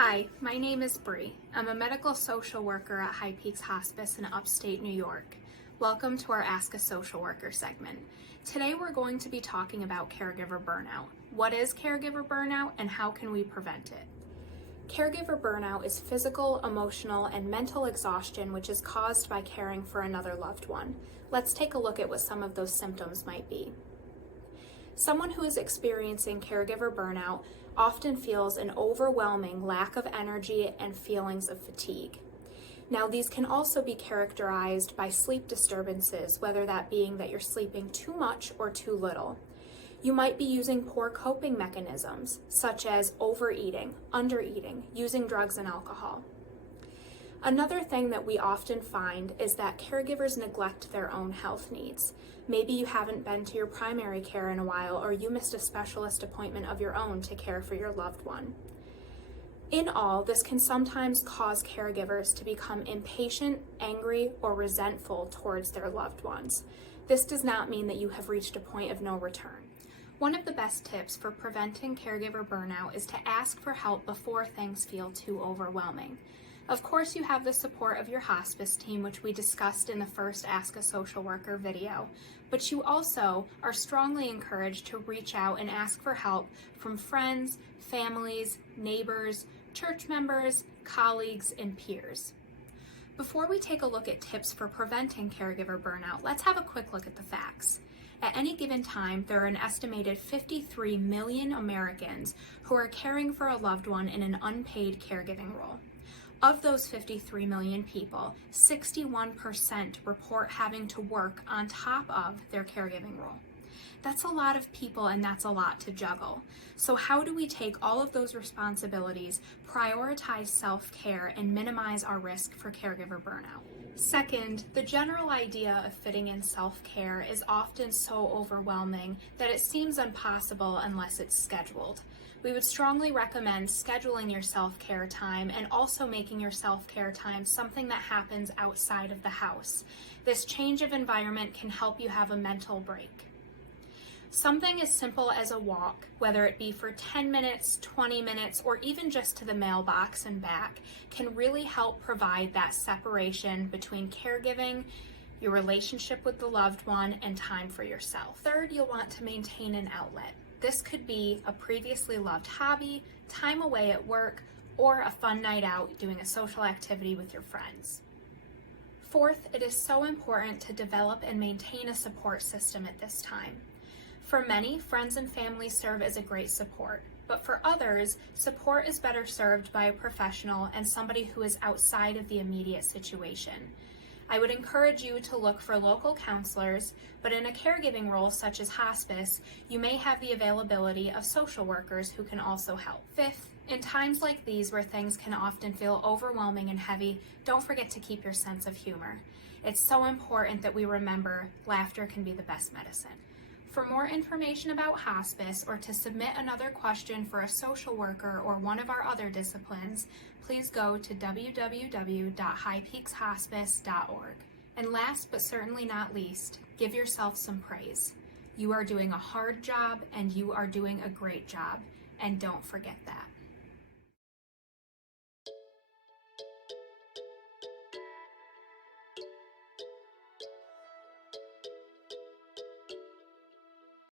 Hi, my name is Bri. I'm a medical social worker at High Peaks Hospice in upstate New York. Welcome to our Ask a Social Worker segment. Today we're going to be talking about caregiver burnout. What is caregiver burnout and how can we prevent it? Caregiver burnout is physical, emotional, and mental exhaustion which is caused by caring for another loved one. Let's take a look at what some of those symptoms might be. Someone who is experiencing caregiver burnout often feels an overwhelming lack of energy and feelings of fatigue. Now, these can also be characterized by sleep disturbances, whether that being that you're sleeping too much or too little. You might be using poor coping mechanisms, such as overeating, undereating, using drugs and alcohol. Another thing that we often find is that caregivers neglect their own health needs. Maybe you haven't been to your primary care in a while, or you missed a specialist appointment of your own to care for your loved one. In all, this can sometimes cause caregivers to become impatient, angry, or resentful towards their loved ones. This does not mean that you have reached a point of no return. One of the best tips for preventing caregiver burnout is to ask for help before things feel too overwhelming. Of course, you have the support of your hospice team, which we discussed in the first Ask a Social Worker video, but you also are strongly encouraged to reach out and ask for help from friends, families, neighbors, church members, colleagues, and peers. Before we take a look at tips for preventing caregiver burnout, let's have a quick look at the facts. At any given time, there are an estimated 53 million Americans who are caring for a loved one in an unpaid caregiving role. Of those 53 million people, 61% report having to work on top of their caregiving role. That's a lot of people and that's a lot to juggle. So how do we take all of those responsibilities, prioritize self-care, and minimize our risk for caregiver burnout? Second, the general idea of fitting in self-care is often so overwhelming that it seems impossible unless it's scheduled. We would strongly recommend scheduling your self-care time and also making your self-care time something that happens outside of the house. This change of environment can help you have a mental break. Something as simple as a walk, whether it be for 10 minutes, 20 minutes, or even just to the mailbox and back, can really help provide that separation between caregiving, your relationship with the loved one, and time for yourself. Third, you'll want to maintain an outlet. This could be a previously loved hobby, time away at work, or a fun night out doing a social activity with your friends. Fourth, it is so important to develop and maintain a support system at this time. For many, friends and family serve as a great support, but for others, support is better served by a professional and somebody who is outside of the immediate situation. I would encourage you to look for local counselors, but in a caregiving role such as hospice, you may have the availability of social workers who can also help. Fifth, in times like these where things can often feel overwhelming and heavy, don't forget to keep your sense of humor. It's so important that we remember laughter can be the best medicine. For more information about hospice or to submit another question for a social worker or one of our other disciplines, please go to www.highpeakshospice.org. And last but certainly not least, give yourself some praise. You are doing a hard job and you are doing a great job, and don't forget that.